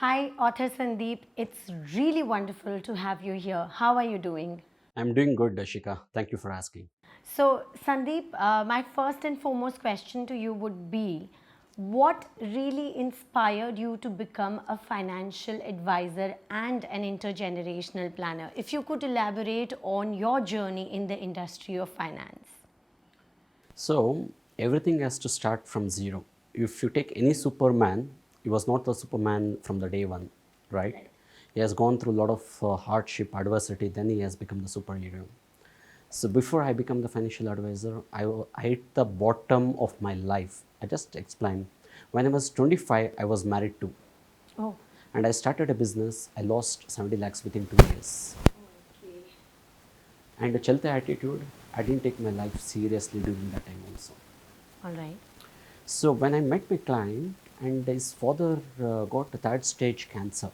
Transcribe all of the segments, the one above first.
Hi, author Sandeep. It's really wonderful to have you here. How are you doing? I'm doing good, Dashika. Thank you for asking. So, Sandeep, my first and foremost question to you would be what really inspired you to become a financial advisor and an intergenerational planner? If you could elaborate on your journey in the industry of finance. So, everything has to start from zero. If you take any Superman, he was not the Superman from the day one, right? He has gone through a lot of hardship, adversity, then he has become the superhero. So, before I become the financial advisor, I hit the bottom of my life. I just explained. When I was 25, I was married to, Oh, and I started a business. I lost 70 lakhs within 2 years. And the Chelta attitude, I didn't take my life seriously during that time also. all right. So when I met my client and his father got a third stage cancer,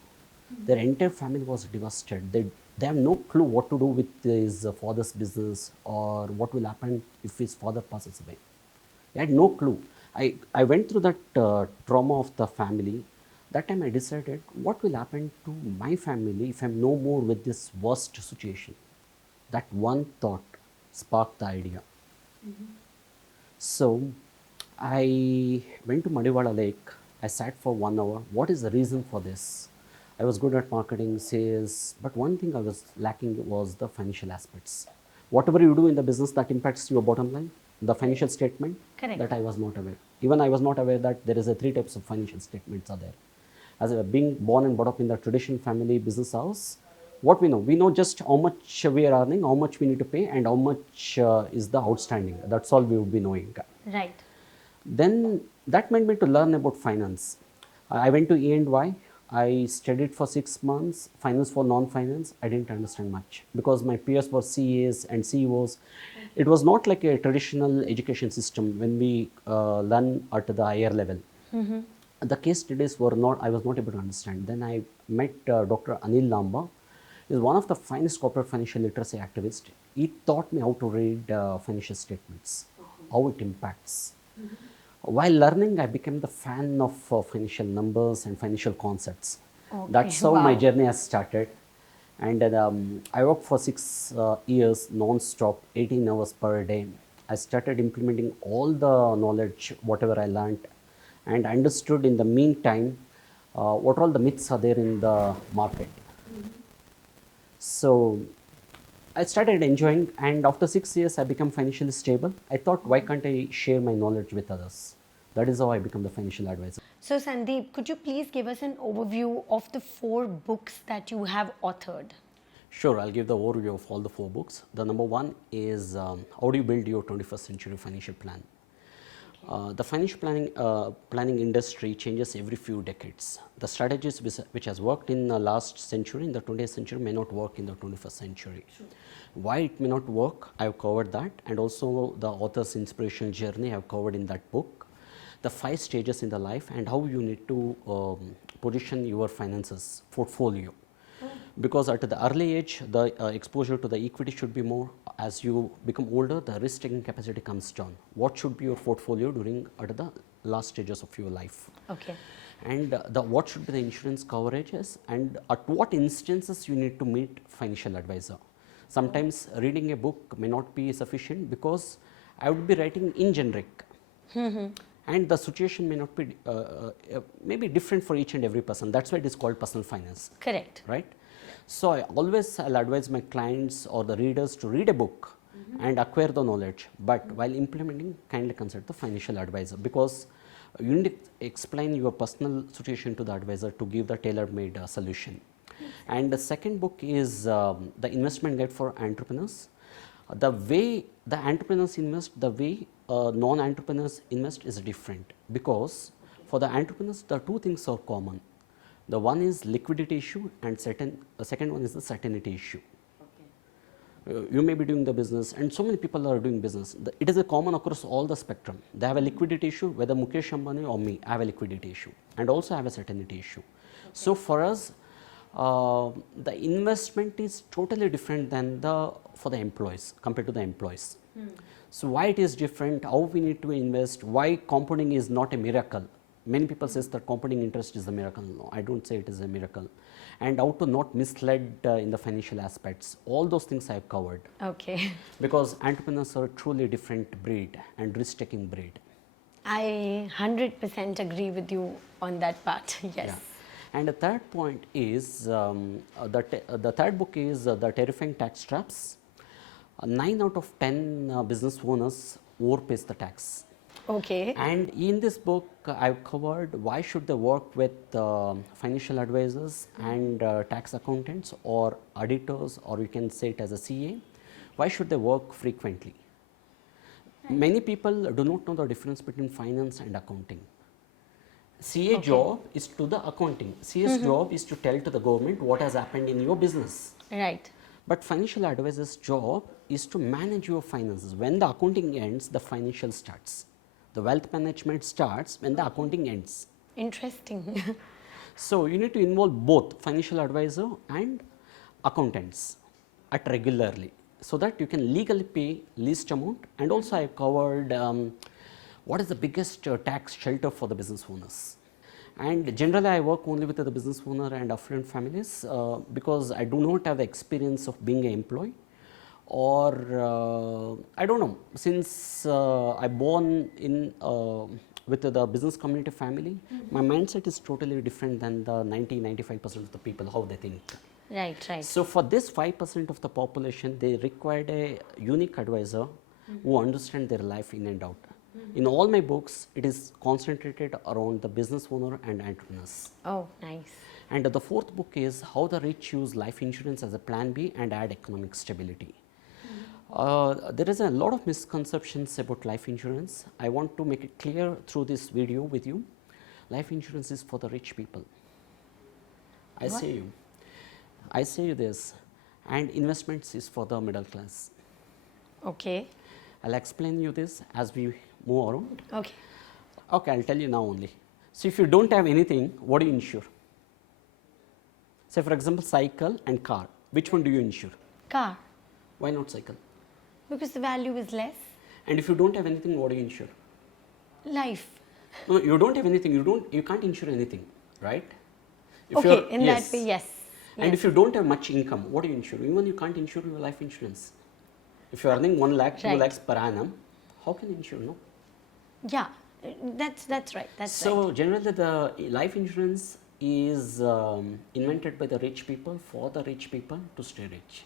their entire family was devastated. They have no clue what to do with his father's business or what will happen if his father passes away. They had no clue. I went through that trauma of the family. That time I decided what will happen to my family if I'm no more with this worst situation. That one thought sparked the idea. So I went to Madiwala Lake. I sat for 1 hour. What is the reason for this? I was good at marketing, sales, but one thing I was lacking was the financial aspects. Whatever you do in the business that impacts your bottom line, the financial statement, Correct. that I was not aware. Even I was not aware that there is a three types of financial statements are there. As a, being born and brought up in the traditional family business house, what we know just how much we are earning, how much we need to pay, and how much is the outstanding. That's all we would be knowing. Right. Then that made me to learn about finance. I went to E&Y. I studied for 6 months, finance for non-finance. I didn't understand much because my peers were CAs and CEOs. It was not like a traditional education system when we learn at the higher level. The case studies were not, I was not able to understand. Then I met Dr. Anil Lamba. He is one of the finest corporate financial literacy activists. He taught me how to read financial statements, how it impacts. While learning, I became the fan of financial numbers and financial concepts. Okay. That's how my Wow. journey has started. And I worked for 6 years non-stop, 18 hours per day. I started implementing all the knowledge, whatever I learned, and understood in the meantime what all the myths are there in the market. So I started enjoying, and after 6 years, I became financially stable. I thought, why can't I share my knowledge with others? That is how I become the financial advisor. So, Sandeep, could you please give us an overview of the four books that you have authored? Sure, I'll give the overview of all the four books. The number one is How Do You Build Your 21st Century Financial Plan? The financial planning industry changes every few decades. The strategies which has worked in the last century, in the 20th century, may not work in the 21st century. Sure. Why it may not work, I have covered that, and also the author's inspirational journey I have covered in that book. The 5 stages in the life and how you need to position your finances portfolio, because at the early age the exposure to the equity should be more. As you become older, the risk taking capacity comes down. What should be your portfolio during at the last stages of your life, Okay. and the what should be the insurance coverages, and at what instances you need to meet financial advisor. Sometimes reading a book may not be sufficient because I would be writing in generic, and the situation may not be maybe different for each and every person. That's why it is called personal finance, Correct. right? So I always I'll advise my clients or the readers to read a book and acquire the knowledge, but while implementing, kindly consult the financial advisor, because you need to explain your personal situation to the advisor to give the tailor-made solution. And the second book is the investment guide for entrepreneurs. The way the entrepreneurs invest, the way non-entrepreneurs invest is different, because for the entrepreneurs the two things are common. The one is liquidity issue, and the second one is the certainty issue. You may be doing the business, and so many people are doing business. It is a common across all the spectrum. They have a liquidity issue, whether Mukesh Ambani or me, I have a liquidity issue, and also I have a certainty issue. So for us, the investment is totally different than the for the employees compared to the employees. So why it is different? How we need to invest? Why compounding is not a miracle? Many people says that compounding interest is a miracle. No, I don't say it is a miracle. And how to not misled in the financial aspects. All those things I have covered. Okay. Because entrepreneurs are truly different breed and risk-taking breed. I 100% agree with you on that part. Yes. Yeah. And the third point is, the third book is The Terrifying Tax Traps. 9 out of 10 business owners overpays the tax. Okay. And in this book, I've covered why should they work with financial advisors and tax accountants or auditors, or you can say it as a CA. Why should they work frequently? Many people do not know the difference between finance and accounting. CA job is to the accounting. CA's job is to tell to the government what has happened in your business. Right. But financial advisor's job is to manage your finances. When the accounting ends, the financial starts. The wealth management starts when the accounting ends. Interesting. So you need to involve both financial advisor and accountants at regularly, so that you can legally pay least amount. And also I covered what is the biggest tax shelter for the business owners. And generally I work only with the business owner and affluent families because I do not have the experience of being an employee, or I don't know, since I born in with the business community family, my mindset is totally different than the 90-95% of the people how they think. Right, right. So for this 5% of the population, they required a unique advisor who understand their life in and out. In all my books, it is concentrated around the business owner and entrepreneurs. Oh, nice. And the fourth book is how the rich use life insurance as a plan B and add economic stability. There is a lot of misconceptions about life insurance. I want to make it clear through this video with you. Life insurance is for the rich people. I say you this, and investments is for the middle class. Okay. I'll explain you this as we move around. Okay. Okay, I'll tell you now only. So if you don't have anything, what do you insure? Say for example, cycle and car. Which one do you insure? Car. Why not cycle? Because the value is less. And if you don't have anything, what do you insure? Life. No, you don't have anything. You can't insure anything, right? If Okay, in that way, yes. And Yes. if you don't have much income, what do you insure? Even you can't insure your life insurance. If you're earning 1 lakh, 2 Right. lakhs per annum, how can you insure? No. Yeah, that's right. That's So right. generally, the life insurance is invented by the rich people for the rich people to stay rich,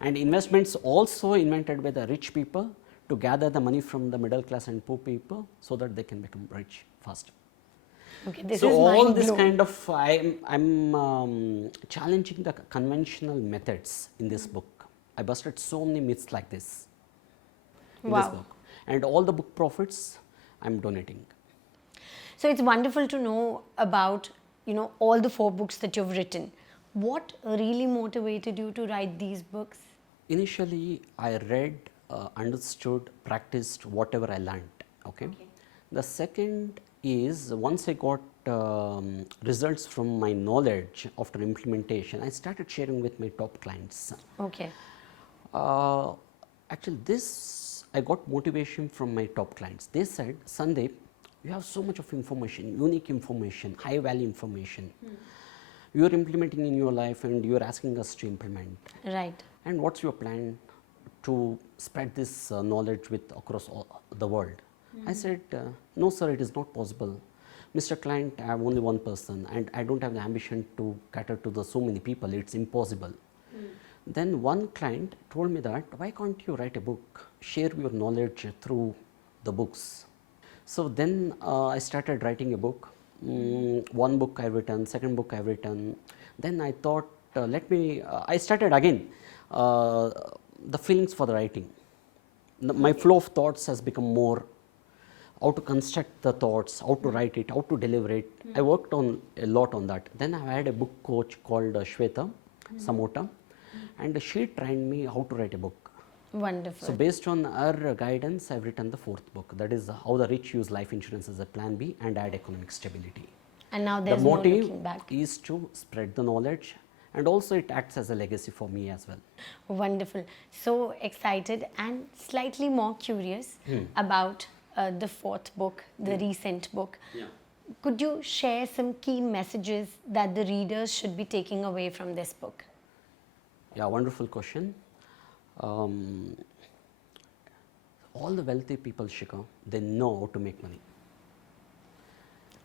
and investments also invented by the rich people to gather the money from the middle class and poor people so that they can become rich faster. Okay, this So is all this mind-blowing. kind of I'm challenging the conventional methods in this book. I busted so many myths like this in this Wow. book, and all the book profits I'm donating. So it's wonderful to know about, all the 4 books that you've written. What really motivated you to write these books? Initially, I read, understood, practiced whatever I learned. Okay. The second is once I got results from my knowledge after implementation, I started sharing with my top clients. Okay. Actually, this I got motivation from my top clients. They said, Sandeep, you have so much of information, unique information, high value information. You are implementing in your life and you are asking us to implement. Right. And what's your plan to spread this knowledge with across all the world? I said, no sir, it is not possible. Mr. Client, I have only one person and I don't have the ambition to cater to the so many people, it's impossible. Then one client told me that, why can't you write a book, share your knowledge through the books. So then I started writing a book. One book I written, second book I written. Then I thought, I started again the feelings for the writing. My flow of thoughts has become more how to construct the thoughts, how to write it, how to deliver it. I worked on a lot on that. Then I had a book coach called Shweta Samota, and she trained me how to write a book. Wonderful. So based on her guidance, I've written the 4th book. That is how the rich use life insurance as a plan B and add economic stability. And now The there's no motive looking back. is to spread the knowledge, and also it acts as a legacy for me as well. Wonderful. So excited and slightly more curious about the 4th book, the recent book. Yeah. Could you share some key messages that the readers should be taking away from this book? Yeah, wonderful question. Um, all the wealthy people, Shika, they know how to make money.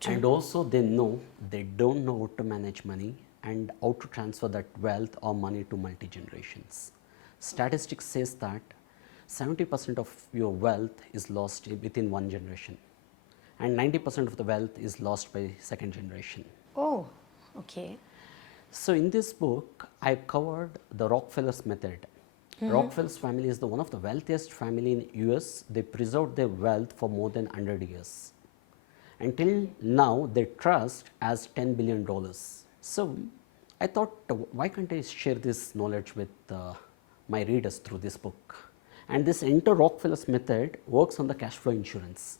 True. And also they know they don't know how to manage money and how to transfer that wealth or money to multi-generations. Statistics says that 70% of your wealth is lost within one generation and 90% of the wealth is lost by second generation. Oh, okay. So in this book, I covered the Rockefeller's method. Rockefeller's family is the one of the wealthiest family in US. They preserved their wealth for more than 100 years. Until now, their trust has $10 billion. So I thought, why can't I share this knowledge with my readers through this book? And this entire Rockefeller's method works on the cash flow insurance.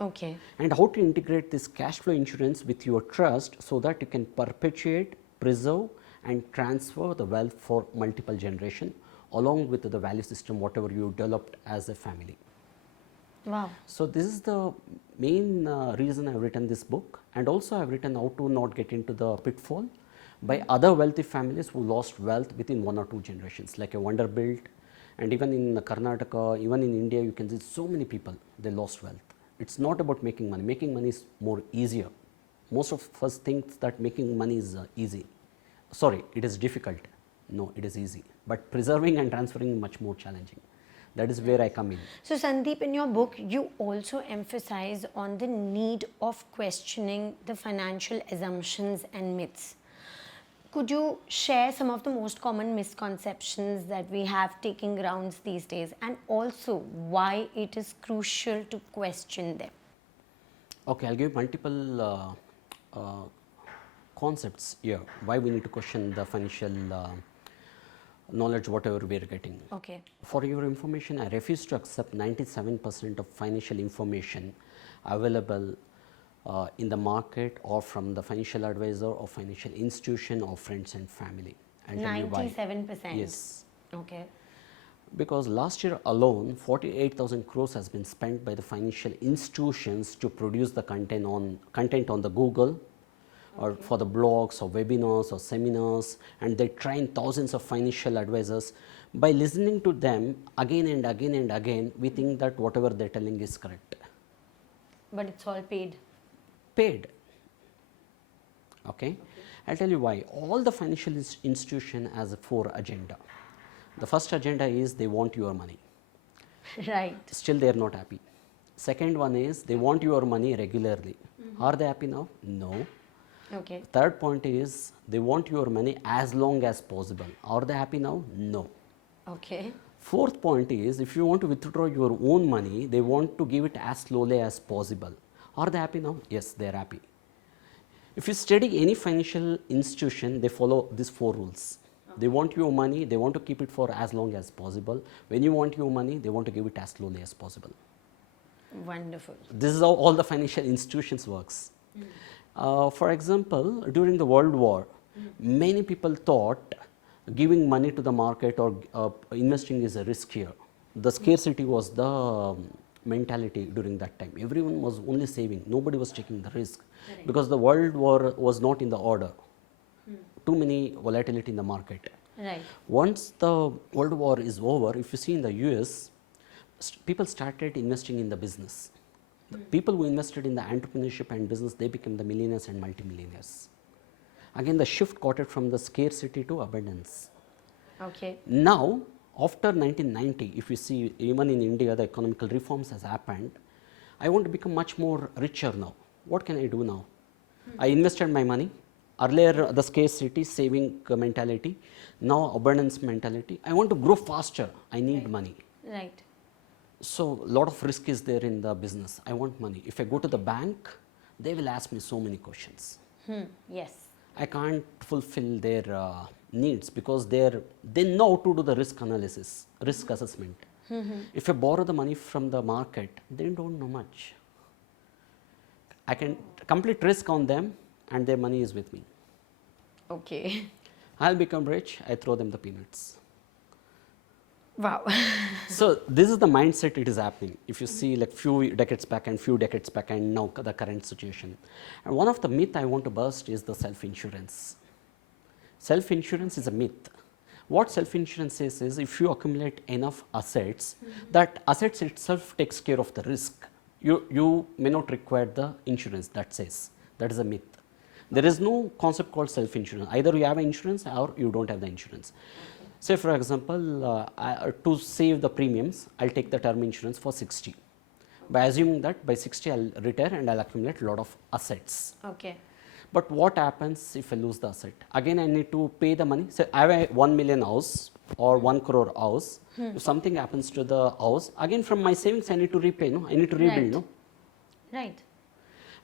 Okay. And how to integrate this cash flow insurance with your trust so that you can perpetuate, preserve and transfer the wealth for multiple generation along with the value system whatever you developed as a family. Wow. So this is the main reason I have written this book, and also I have written how to not get into the pitfall by other wealthy families who lost wealth within 1 or 2 generations, like a Vanderbilt, and even in Karnataka, even in India, you can see so many people they lost wealth. It's not about making money. Making money is more easier. Most of us think that making money is easy. Sorry, it is difficult. No, it is easy. But preserving and transferring is much more challenging. That is where I come in. So Sandeep, in your book, you also emphasize on the need of questioning the financial assumptions and myths. Could you share some of the most common misconceptions that we have taking rounds these days, and also why it is crucial to question them? Okay, I'll give multiple concepts here, why we need to question the financial knowledge whatever we are getting. Okay. For your information, I refuse to accept 97% of financial information available in the market or from the financial advisor or financial institution or friends and family. I'll tell you why. 97%? Yes. Okay. Because last year alone, 48,000 crores has been spent by the financial institutions to produce the content on the Google or for the blogs or webinars or seminars, and they train thousands of financial advisors. By listening to them again and again and again, we think that whatever they're telling is correct. But it's all paid. Paid. Okay? I'll tell you why. All the financial institution has a 4 agenda. The first agenda is they want your money. Right. Still they are not happy. Second one is they want your money regularly. Are they happy now? No. Okay. Third point is they want your money as long as possible. Are they happy now? No. Okay. Fourth point is if you want to withdraw your own money, they want to give it as slowly as possible. Are they happy now? Yes, they are happy. If you study any financial institution, they follow these 4 rules. They want your money, they want to keep it for as long as possible. When you want your money, they want to give it as slowly as possible. Wonderful. This is how all the financial institutions works. For example, during the World War, many people thought giving money to the market or investing is a riskier. The scarcity was the mentality during that time. Everyone was only saving. Nobody was taking the risk because the World War was not in the order. Too many volatility in the market. Right. Once the World War is over, if you see in the US, people started investing in the business. The people who invested in the entrepreneurship and business, they became the millionaires and multimillionaires. Again, the shift got it from the scarcity to abundance. Okay. Now, after 1990, if you see even in India, the economical reforms has happened. I want to become much more richer now. What can I do now? I invested my money. Earlier, the scarcity, saving mentality. Now, abundance mentality. I want to grow faster. I need money. Right. So, a lot of risk is there in the business. I want money. If I go to the bank, they will ask me so many questions. Yes. I can't fulfill their needs because they know how to do the risk analysis, risk assessment. If I borrow the money from the market, they don't know much. I can complete risk on them and their money is with me. Okay. I'll become rich, I throw them the peanuts. Wow. So this is the mindset it is happening. If you see like few decades back and few decades back and now the current situation. And one of the myth I want to burst is the self-insurance. Self-insurance is a myth. What self-insurance is if you accumulate enough assets, that assets itself takes care of the risk. You may not require the insurance, that says. That is a myth. There is no concept called self-insurance. Either you have insurance or you don't have the insurance. Say for example, to save the premiums, I'll take the term insurance for 60. By assuming that by 60 I'll retire and I'll accumulate a lot of assets. Okay. But what happens if I lose the asset? Again, I need to pay the money. So I have a 1 million house or 1 crore house. If something happens to the house, again from my savings I need to repay, no? I need to rebuild, Right. no? Right.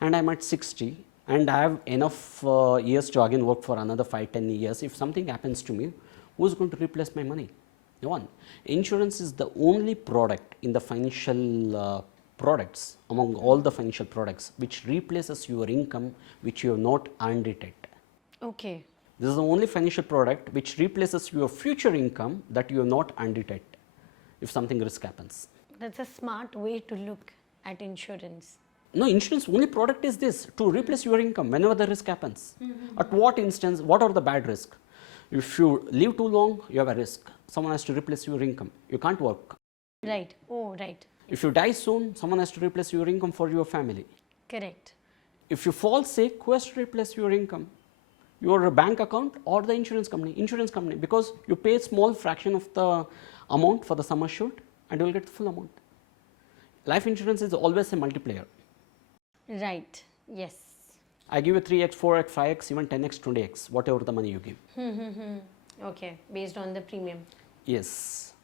And I'm at 60 and I have enough years to again work for another 5-10 years. If something happens to me, who's going to replace my money? No one. Insurance is the only product in the financial products, among all the financial products, which replaces your income which you have not earned it at. Okay. This is the only financial product which replaces your future income that you have not earned it at if something risk happens. That's a smart way to look at insurance. No, insurance only product is this, to replace your income whenever the risk happens. At what instance, what are the bad risk? If you live too long, you have a risk. Someone has to replace your income. You can't work. Right. Oh, right. If you die soon, someone has to replace your income for your family. Correct. If you fall sick, who has to replace your income? Your bank account or the insurance company? Insurance company, because you pay a small fraction of the amount for the sum assured and you will get the full amount. Life insurance is always a multiplier. Right. Yes. I give you 3x, 4x, 5x, even 10x, 20x, whatever the money you give. Okay. Based on the premium. Yes.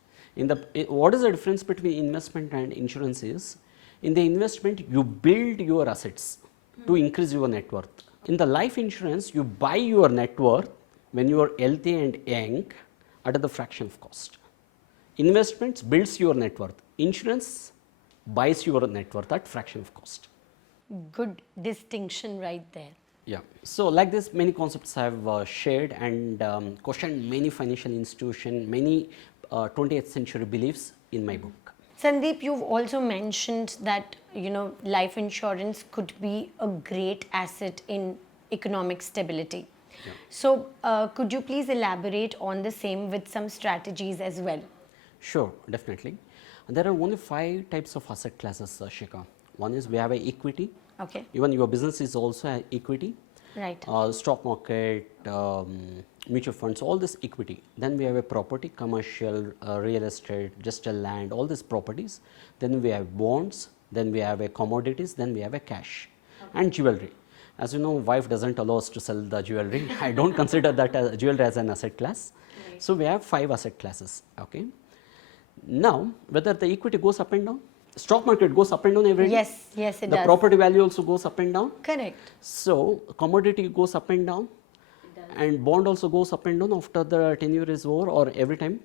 What is the difference between investment and insurance is, in the investment you build your assets to increase your net worth. In the life insurance, you buy your net worth when you are healthy and young at the fraction of cost. Investments builds your net worth. Insurance buys your net worth at fraction of cost. Good distinction right there. Yeah. So like this, many concepts I have shared and questioned many financial institutions, many 20th century beliefs in my book. Sandeep, you've also mentioned that, life insurance could be a great asset in economic stability. Yeah. So, could you please elaborate on the same with some strategies as well? Sure, definitely. There are only 5 types of asset classes, Shika. One is we have a equity. Okay. Even your business is also an equity. Right. Stock market, mutual funds, all this equity. Then we have a property, commercial, real estate, just a land, all these properties. Then we have bonds, then we have a commodities, then we have a cash and jewelry. As you know, wife doesn't allow us to sell the jewelry. I don't consider that as jewelry as an asset class. Right. So we have 5 asset classes. Okay. Now, whether the equity goes up and down, stock market goes up and down every day. Yes, yes, it The does. property value also goes up and down. Correct. So commodity goes up and down, and bond also goes up and down after the tenure is over or every time.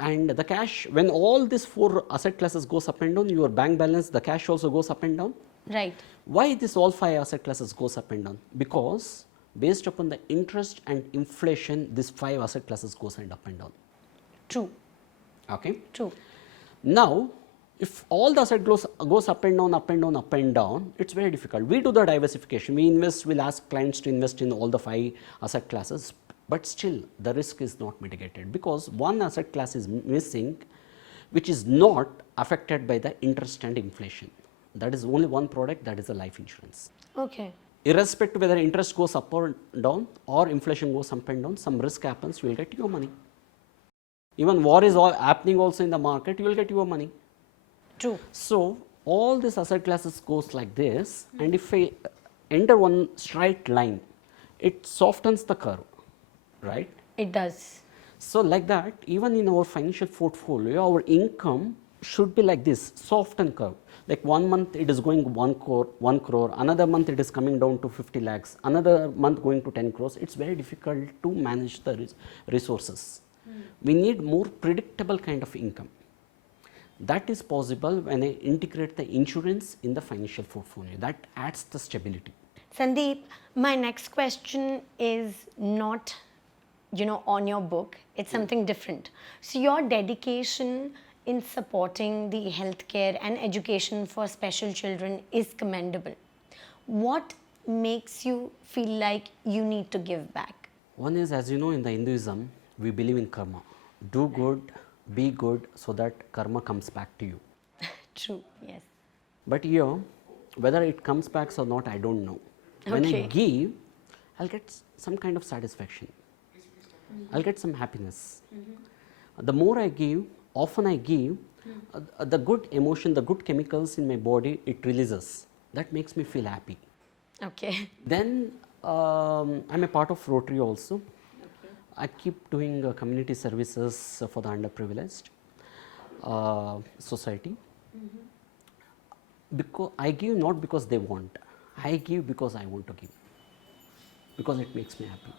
And the cash, when all these 4 asset classes goes up and down, your bank balance, the cash also goes up and down. Right. Why this all 5 asset classes goes up and down? Because based upon the interest and inflation, these 5 asset classes goes up and down. True. Okay. True. Now, if all the asset goes up and down, up and down, up and down, it's very difficult. We do the diversification. We invest, we'll ask clients to invest in all the 5 asset classes, but still the risk is not mitigated because one asset class is missing, which is not affected by the interest and inflation. That is only one product, that is the life insurance. Okay. Irrespective whether interest goes up or down or inflation goes up and down, some risk happens, you will get your money. Even war is all happening also in the market, you will get your money. True. So all these asset classes goes like this, and if I enter one straight line, it softens the curve, right? It does. So like that, even in our financial portfolio, our income should be like this, softened curve. Like 1 month it is going 1 crore, another month it is coming down to 50 lakhs, another month going to 10 crores. It's very difficult to manage the resources. We need more predictable kind of income. That is possible when I integrate the insurance in the financial portfolio. That adds the stability. Sandeep, my next question is not on your book. It's something different. So your dedication in supporting the healthcare and education for special children is commendable. What makes you feel like you need to give back? One is, as you know, in the Hinduism, we believe in karma. Do good, be good, so that karma comes back to you. True, yes. But here, whether it comes back or not, I don't know. When I Okay. give, I'll get some kind of satisfaction. I'll get some happiness. The more I give, often I give, the good emotion, the good chemicals in my body, it releases. That makes me feel happy. Okay. Then I'm a part of Rotary also. I keep doing community services for the underprivileged society. Because I give not because they want, I give because I want to give, because it makes me happy.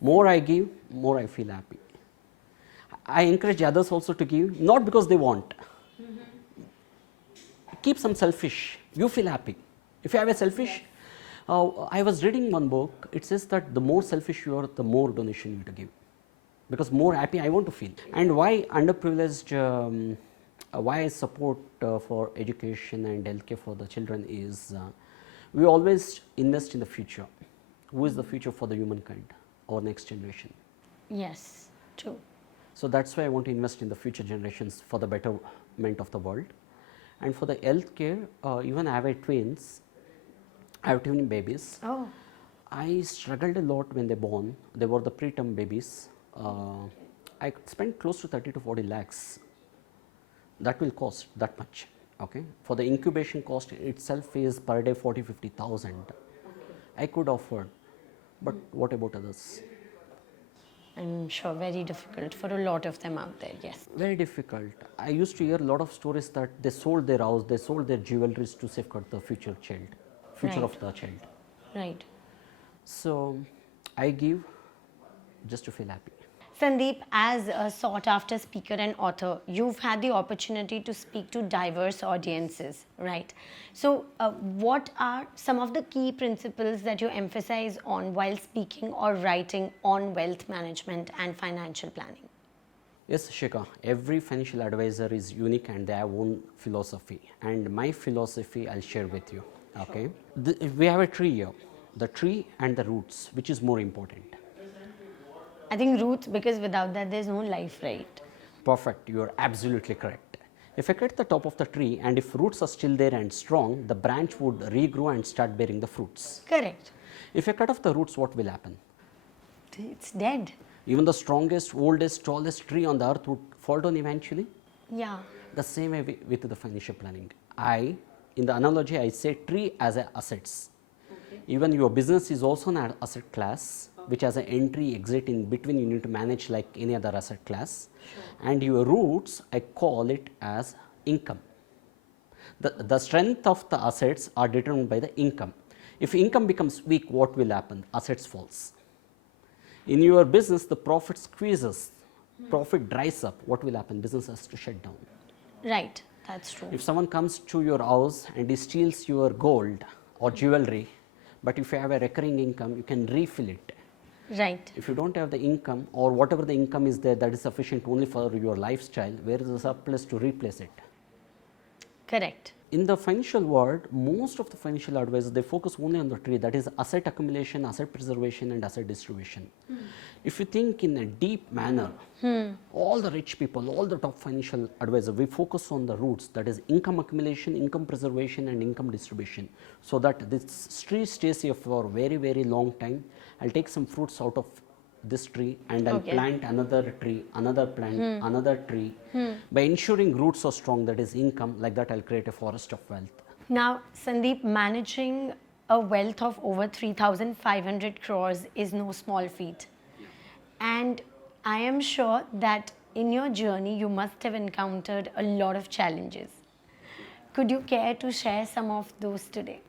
More I give, more I feel happy. I encourage others also to give, not because they want. Keep some selfish, you feel happy. If you have a selfish, I was reading one book, it says that the more selfish you are, the more donation you have to give. Because more happy I want to feel. And why underprivileged, why I support for education and healthcare for the children is we always invest in the future. Who is the future for the humankind, our next generation? Yes, true. So that's why I want to invest in the future generations for the betterment of the world. And for the healthcare, even I have twins. I have twin babies. Oh, I struggled a lot when they born. They were the preterm babies. I spent close to 30 to 40 lakhs. That will cost that much. Okay. For the incubation cost itself is per day 40-50,000. I could afford, but what about others? I'm sure very difficult for a lot of them out there, yes. Very difficult. I used to hear a lot of stories that they sold their house, they sold their jewelries to safeguard the future Right. of the child. Right. So I give just to feel happy. Sandeep, as a sought after speaker and author, you've had the opportunity to speak to diverse audiences, right? So, what are some of the key principles that you emphasize on while speaking or writing on wealth management and financial planning? Yes, Shikha, every financial advisor is unique and they have own philosophy. And my philosophy I'll share with you. Okay. We have a tree here, the tree and the roots, which is more important. I think roots, because without that there's no life, right? Perfect, you are absolutely correct. If I cut the top of the tree and if roots are still there and strong, the branch would regrow and start bearing the fruits. Correct. If I cut off the roots, what will happen? It's dead. Even the strongest, oldest, tallest tree on the earth would fall down eventually. Yeah. The same way with the financial planning. In the analogy, I say tree as a assets. Okay. Even your business is also an asset class, which has an entry, exit in between you need to manage like any other asset class. Sure. And your roots, I call it as income. The strength of the assets are determined by the income. If income becomes weak, what will happen? Assets falls. In your business, the profit squeezes, profit dries up. What will happen? Business has to shut down. Right, that's true. If someone comes to your house and he steals your gold or jewelry, but if you have a recurring income, you can refill it. Right. If you don't have the income or whatever the income is there that is sufficient only for your lifestyle, where is the surplus to replace it? Correct. In the financial world, most of the financial advisors, they focus only on the tree, that is asset accumulation, asset preservation and asset distribution. If you think in a deep manner, all the rich people, all the top financial advisors, we focus on the roots, that is income accumulation, income preservation and income distribution, so that this tree stays here for a very, very long time. I'll take some fruits out of this tree and I'll plant another tree, another plant, another tree. By ensuring roots are strong, that is income, like that I'll create a forest of wealth. Now, Sandeep, managing a wealth of over 3,500 crores is no small feat. And I am sure that in your journey, you must have encountered a lot of challenges. Could you care to share some of those today?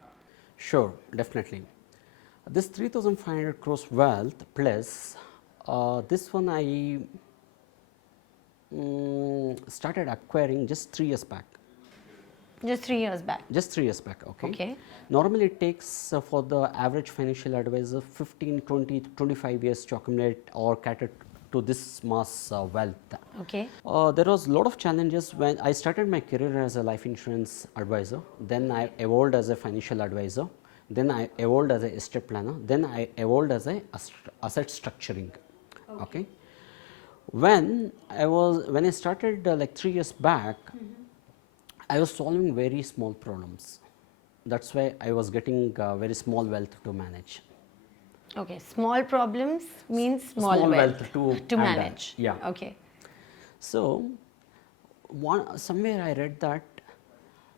Sure, definitely. This 3,500 crores wealth plus this one I started acquiring just 3 years back. Just 3 years back. Just 3 years back, okay? Okay. Normally it takes for the average financial advisor 15, 20, 25 years to accumulate or cater to this mass wealth. Okay. There was a lot of challenges when I started my career as a life insurance advisor. Then I evolved as a financial advisor. Then I evolved as a estate planner. Then I evolved as a asset structuring. Okay. When I started like 3 years back, I was solving very small problems. That's why I was getting very small wealth to manage. Okay. Small problems means small wealth to handle. manage. Yeah. Okay. So, somewhere I read that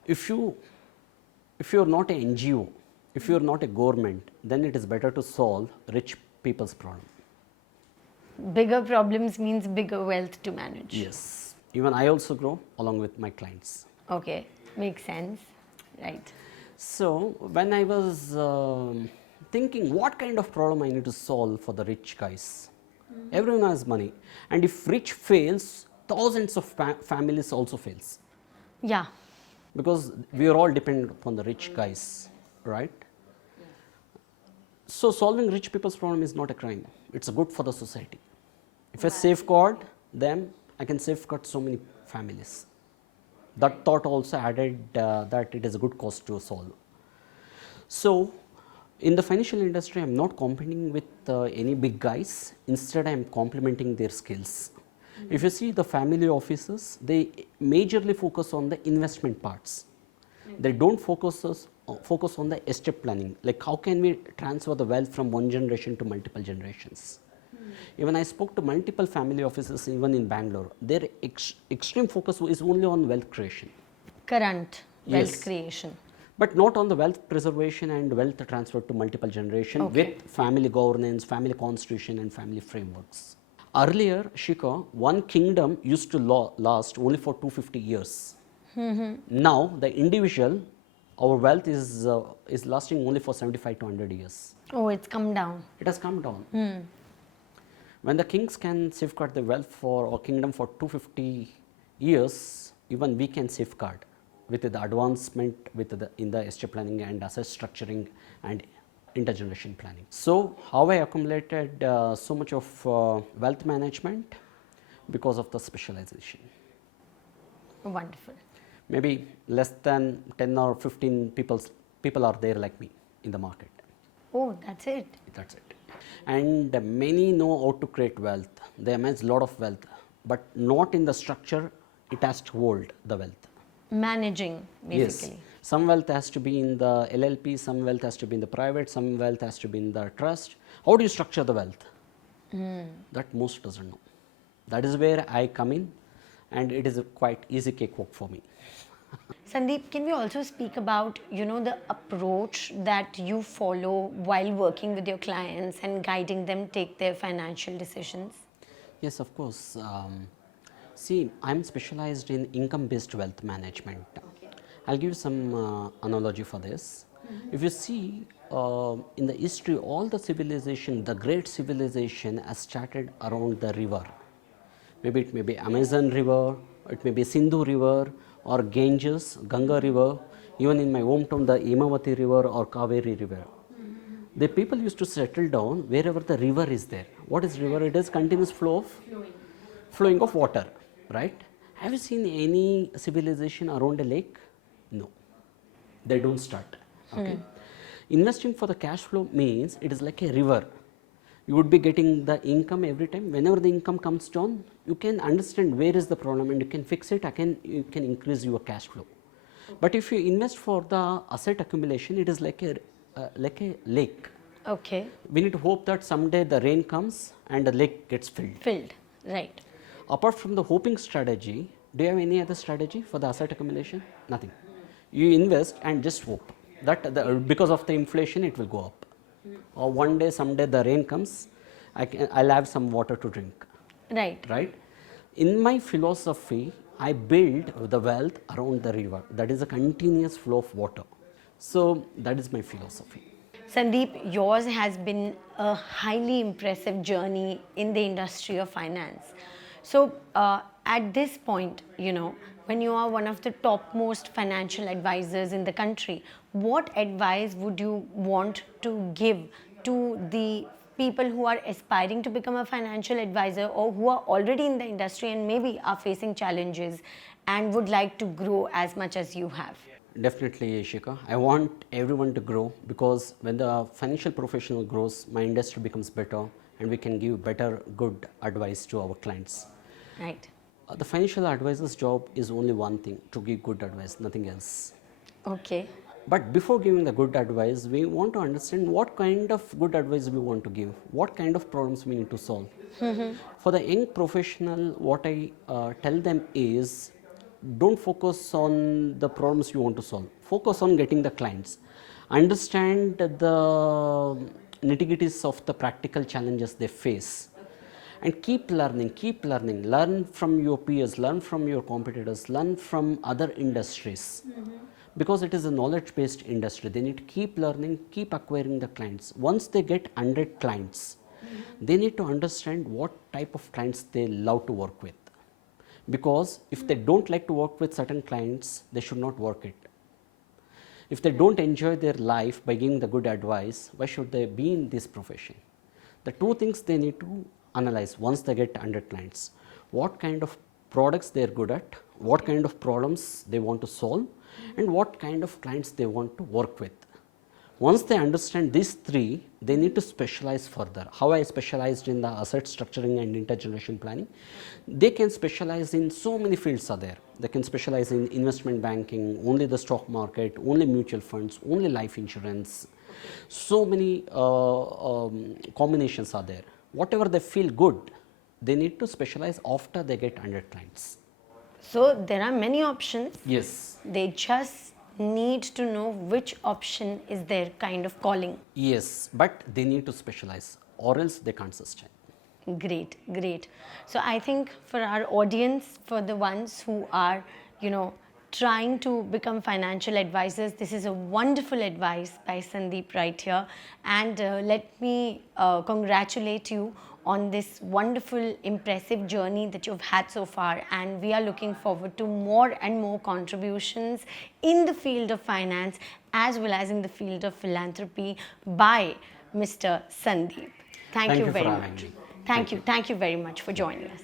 if you're not an NGO, if you're not a government, then it is better to solve rich people's problem. Bigger problems means bigger wealth to manage. Yes. Even I also grow along with my clients. Okay. Makes sense. Right. So, when I was thinking what kind of problem I need to solve for the rich guys, everyone has money, and if rich fails, thousands of families also fails, Yeah. because we are all dependent upon the rich guys, right? So solving rich people's problem is not a crime, it's good for the society. If I safeguard them, I can safeguard so many families. That thought also added that it is a good cause to solve. So in the financial industry, I am not competing with any big guys. Instead, I am complementing their skills. If you see the family offices, they majorly focus on the investment parts. They don't focus on the estate planning, like how can we transfer the wealth from one generation to multiple generations. Even I spoke to multiple family offices even in Bangalore. Their extreme focus is only on wealth creation. Current wealth Yes. creation. But not on the wealth preservation and wealth transfer to multiple generation with family governance, family constitution and family frameworks. Earlier, Shika, one kingdom used to last only for 250 years. Now, the individual, our wealth is lasting only for 75 to 100 years. Oh, it's come down. It has come down. When the kings can safeguard the wealth for our kingdom for 250 years, even we can safeguard with the advancement in the estate planning and asset structuring and intergeneration planning. So, how I accumulated so much of wealth management? Because of the specialization. Wonderful. Maybe less than 10 or 15 people are there like me in the market. Oh, that's it. That's it. And many know how to create wealth. They amass a lot of wealth, but not in the structure it has to hold the wealth. Managing, basically. Yes. Some wealth has to be in the LLP, some wealth has to be in the private, some wealth has to be in the trust. How do you structure the wealth? That most doesn't know. That is where I come in, and it is a quite easy cakewalk for me. Sandeep, can we also speak about, the approach that you follow while working with your clients and guiding them take their financial decisions? Yes, of course. See, I'm specialized in income-based wealth management. I'll give you some analogy for this. If you see in the history, all the civilization, the great civilization has started around the river. Maybe it may be Amazon river, it may be Sindhu river, or Ganges, Ganga river, even in my hometown the Imavati river or Kaveri river. The people used to settle down wherever the river is there. What is river? It is continuous flowing of water, right? Have you seen any civilization around a lake? No, they don't start. Okay. Investing for the cash flow means it is like a river. You would be getting the income every time. Whenever the income comes down, you can understand where is the problem and you can fix it. You can increase your cash flow. But if you invest for the asset accumulation, it is like a lake. Okay. We need to hope that someday the rain comes and the lake gets filled. Right. Apart from the hoping strategy, do you have any other strategy for the asset accumulation? Nothing. You invest and just hope that because of the inflation it will go up. Or one day, someday the rain comes, I'll have some water to drink. Right. Right? In my philosophy, I build the wealth around the river. That is a continuous flow of water. So that is my philosophy. Sandeep, yours has been a highly impressive journey in the industry of finance. So at this point, when when you are one of the topmost financial advisors in the country, what advice would you want to give to the people who are aspiring to become a financial advisor, or who are already in the industry and maybe are facing challenges and would like to grow as much as you have? Definitely, Ishika. I want everyone to grow, because when the financial professional grows, my industry becomes better and we can give better, good advice to our clients. Right. The financial advisor's job is only one thing, to give good advice, nothing else. Okay. But before giving the good advice, we want to understand what kind of good advice we want to give, what kind of problems we need to solve. For the young professional, what I tell them is, don't focus on the problems you want to solve. Focus on getting the clients. Understand the nitty-gritties of the practical challenges they face. And keep learning, learn from your peers, learn from your competitors, learn from other industries. Because it is a knowledge based industry, they need to keep learning, keep acquiring the clients. Once they get 100 clients, they need to understand what type of clients they love to work with. Because if they don't like to work with certain clients, they should not work it. If they don't enjoy their life by giving the good advice, why should they be in this profession? The two things they need to analyze once they get 100 clients: what kind of products they are good at, what kind of problems they want to solve, and what kind of clients they want to work with. Once they understand these three, they need to specialize further. How I specialized in the asset structuring and intergenerational planning, they can specialize in so many fields are there. They can specialize in investment banking, only the stock market, only mutual funds, only life insurance. So many combinations are there. Whatever they feel good, they need to specialize after they get 100 clients. So there are many options. Yes. They just need to know which option is their kind of calling. Yes, but they need to specialize, or else they can't sustain. Great, great. So I think for our audience, for the ones who are, trying to become financial advisors, this is a wonderful advice by Sandeep right here. And let me congratulate you on this wonderful, impressive journey that you've had so far. And we are looking forward to more and more contributions in the field of finance as well as in the field of philanthropy by Mr. Sandeep. Thank you very much. Thank you very much for joining us.